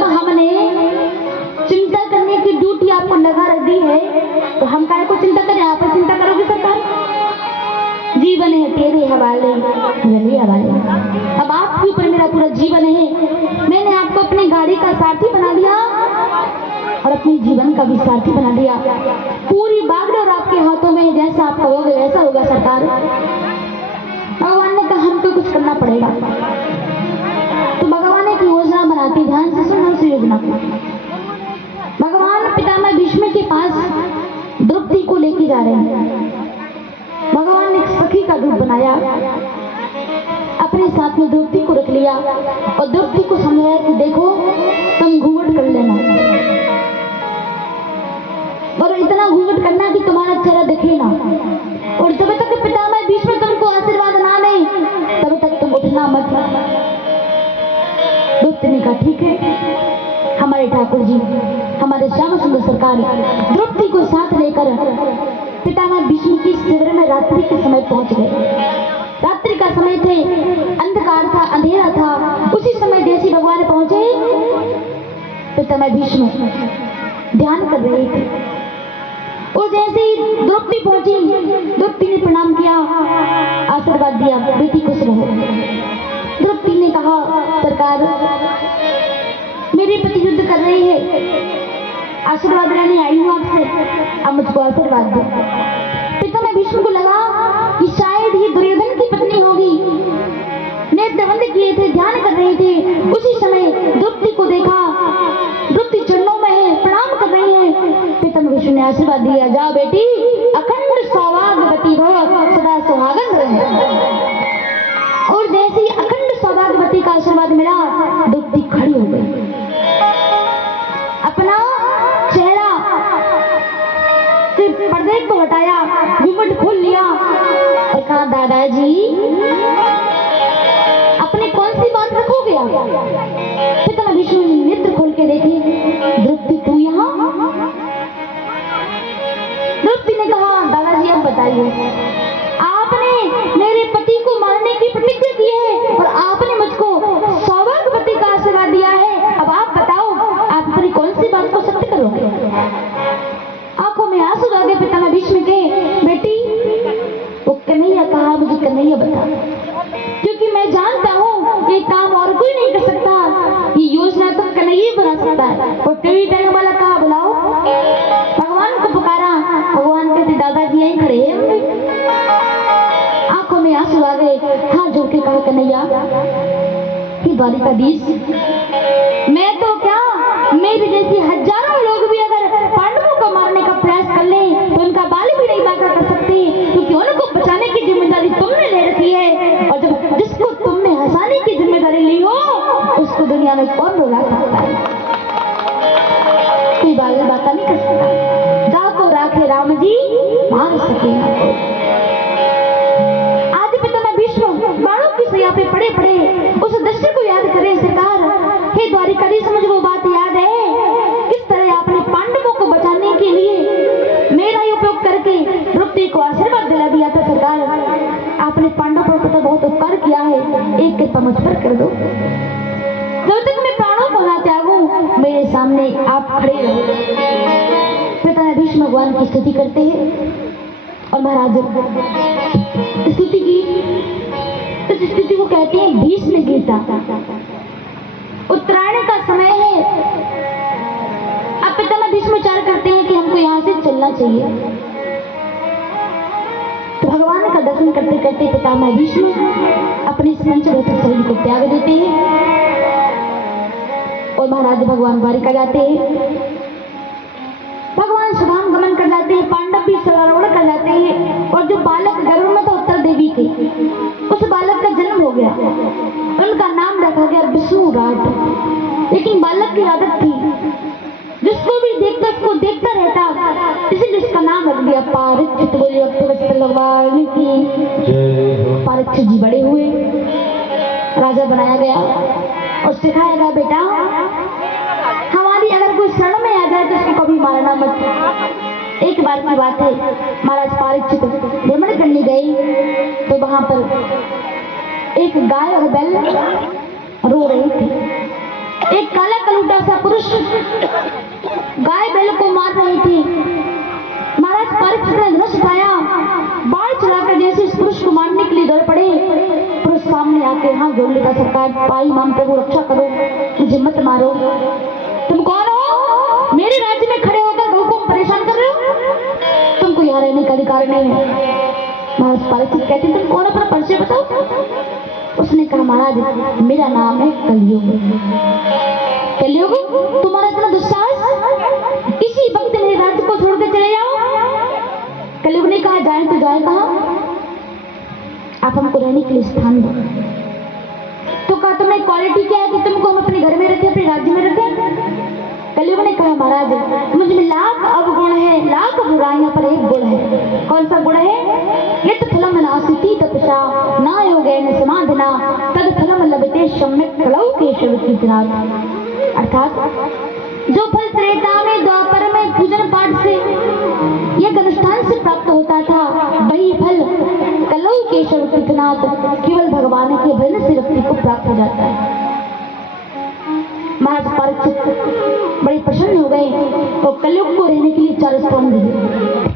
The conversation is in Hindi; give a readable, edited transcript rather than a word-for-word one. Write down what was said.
जब हमने चिंता करने की ड्यूटी आपको लगा रख दी है तो हम काय को चिंता करें? आप चिंता करोगे सरकार? जीवन है तेरे हवाले, मेरे हवाले। अब आपके ऊपर मेरा पूरा जीवन है। मैंने आपको अपनी गाड़ी का सारथी बना दिया और अपने जीवन का भी सारथी बना दिया। पूरी बागडोर आपके हाथों में, जैसा आप कहोगे वैसा होगा सरकार। भगवान ने कहा हमको कुछ करना पड़ेगा। तो भगवान एक योजना बनाती, ध्यान से सुनो उस योजना को। भगवान पितामह भीष्म के पास द्रौपदी को लेके जा रहे हैं। भगवान ने एक सखी का रूप बनाया, अपने साथ में द्रौपदी को रख लिया और द्रौपदी को समझाया कि देखो तुम घूंघट कर लेना और इतना घूंघट करना कि तुम्हारा चेहरा दिखे ना, और जब तक पितामह भीष्म तुमको आशीर्वाद ना दे तब तक तुम उठना मत। द्रौपदी ने कहा ठीक है। हमारे ठाकुर जी, हमारे श्याम सुंदर सरकार द्रौपदी को साथ लेकर पितामह भीष्म की शिविर में रात्रि के समय पहुंच गए। रात्रि का समय थे, अंधकार था, अंधेरा था। उसी समय जैसे भगवान पहुंचे, पितामह भीष्म ध्यान कर रहे थे और जैसे ही द्रौपदी पहुंची, द्रौपदी ने प्रणाम किया, आशीर्वाद दिया, बेटी खुश रहो। द्रौपदी ने कहा सरकार मेरे पति युद्ध कर रहे हैं, आशीर्वाद लेने आई हूँ आपसे, अब मुझको आशीर्वाद दो। पितामह भीष्म को लगा कि शायद ये दुर्योधन की पत्नी होगी। नेत्र बंद किए थे, ध्यान कर रहे थे। उसी समय द्रौपदी को देखा, द्रौपदी चरणों में है, प्रणाम कर रही है। पितामह भीष्म ने आशीर्वाद दिया, जाओ बेटी अखंड सौभाग्यवती भव, सदा सुहागन रहे। और जैसे ही अखंड सौभाग्यवती का आशीर्वाद मिला, द्रौपदी खड़ी हो गई, अपना चेहरा सिर्फ पर्दे को हटाया, घूंघट खोल लिया और कहा दादाजी अपने कौन सी बात रखोगे आप? पितामह भीष्म ने नेत्र खोल के देखे, द्रौपदी तू यहाँ? द्रौपदी ने कहा दादाजी अब बताइए, आपने मेरे पति को मारने की प्रतिज्ञा की है और आपने मुझको सौभाग्यवती का आशीर्वाद दिया है। अब आप बताओ आप अपनी कौन सी बात को सत्य करोगे? आंखों में आंसू आ गए पितामह भीष्म के। बेटी वो कन्हैया कहा, मुझे कन्हैया बता, क्योंकि मैं जानता हूँ ये काम और कोई नहीं कर सकता, ये योजना तो कन्हैया बना सकता है। और टीवी देखने वाला कहा बुलाओ। भगवान को पुकारा, भगवान कहते दादाजी यहीं खड़े हैं। आंखों में आंसू आ गए, हाथ जोड़ के कहा कन्हैया कि द्वारिकाधीश, मैं तो क्या मेरे जैसे हजारों लोग भी अगर पांडवों को मारने का प्रयास कर ले तो उनका बाल भी नहीं बांका कर सकते, क्योंकि उनको बचाने की जिम्मेदारी तुमने ले रखी है। और जब जिसको तुमने हंसाने की जिम्मेदारी ली हो उसको दुनिया में कौन रुला सकता है? कोई बाल बांका नहीं कर सकता। जाको राखे राम जी मार सके। आज पितामह भीष्म बाणों की सैया पे पड़े पड़े उस दृश्य को याद करें सरकार। हे द्वारिकाधीश, मुझे वो बात याद है किस तरह आपने पांडवों को बचाने के लिए मेरा उपयोग करके द्रौपदी को आशीर्वाद दिला दिया था सरकार। आपने पांडवों पर तो बहुत उपकार किया है, एक कृपा मुझ पर कर दो। जब तक मैं प्राणों को ना त्यागूं मेरे सामने आप खड़े रहो। पितामह भीष्म भगवान की स्तुति करते हैं और महाराज स्तुति की, इस स्तुति को कहते हैं भीष्म गीता। उत्तरायण का समय है। अब पितामह भीष्म विचार करते हैं कि हमको यहाँ से चलना चाहिए। तो भगवान का दर्शन करते करते पितामह भीष्म अपने पंचभौतिक शरीर को त्याग देते हैं और महाराज भगवान द्वारिका जाते हैं। भगवान शुभाम गमन कर जाते हैं, पांडव भी सरारोहण कर जाते हैं और जो बालक गर्भ में था उत्तर देवी के, उस बालक का जन्म हो गया। उनका नाम रखा गया विष्णुराट। लेकिन बालक की आदत थी जिसको भी देखता उसको देखता रहता, इसलिए उसका नाम रख दिया पारीक्षित। बोलिए भगवान की। पारीक्षित जी बड़े हुए, राजा बनाया गया और सिखाया गया बेटा हमारी अगर कोई शरण में आ जाए तो उसको कभी मारना मत। एक बार की बात है, महाराज पारीक्षित भ्रमण करने गए तो वहां पर एक गाय और बैल रो रही थी। एक काला कलूटा सा पुरुष गाय बैल को मार रहे थे। महाराज परीक्षित ने धनुष उठाया, बाण चलाकर जैसे इस पुरुष को मारने के लिए दौड़ पड़े, पुरुष सामने आके हाथ जोड़ लेता, सरकार पाई मान प्रभु रक्षा करो, मुझे मत मारो। तुम कौन हो? मेरे राज्य में खड़े होकर लोगों को परेशान कर रहे हो? तुमको यहाँ रहने का अधिकार नहीं है। महाराज परीक्षित कहते तुम कौन, अपना परिचय बताओ। उसने कहा महाराज मेरा नाम है कलयुग। कलयुग तुम्हारा इतना दुस्साहस, इसी वक्त मेरे राज्य को छोड़कर चले जाओ। कलयुग ने कहा जाए तो जाए कहाँ, आप हमको रहने के लिए स्थान दो। तो कहा तुमने क्वालिटी क्या है कि तुमको हम अपने घर में रखे, अपने राज्य में रखे? कलयुग ने कहा महाराज मुझ में लाख अवगुण है, लाख बुराइयों पर एक गुण है। कौन सा गुण है? यत् फलम नासिति तपसा न योगेन समाधिना तद फलम लभते सम्यक् कलौ केशव कीर्तनात्। अर्थात जो फल त्रेता में द्वापर में पूजन पाठ से एक अनुष्ठान से प्राप्त होता था, वही फल कलौ केशव कीर्तनात् केवल भगवान के भजन से व्यक्ति को प्राप्त हो जाता है। महाराज परीक्षित बड़े प्रसन्न हो गए और कलयुग को रहने के लिए 4 स्थान दिए।